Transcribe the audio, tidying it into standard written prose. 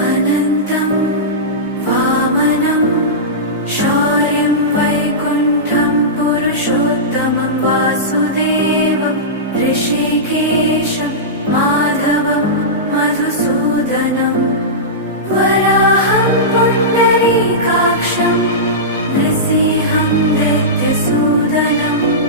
अनन्तं वामनं शौर्यं वैकुण्ठं पुरुषोत्तमं वासुदेवं ऋषिकेशं माधवं मधुसूदनं वराहं पुण्डरीकाक्षं नृसिंहं दैत्यसूदनम्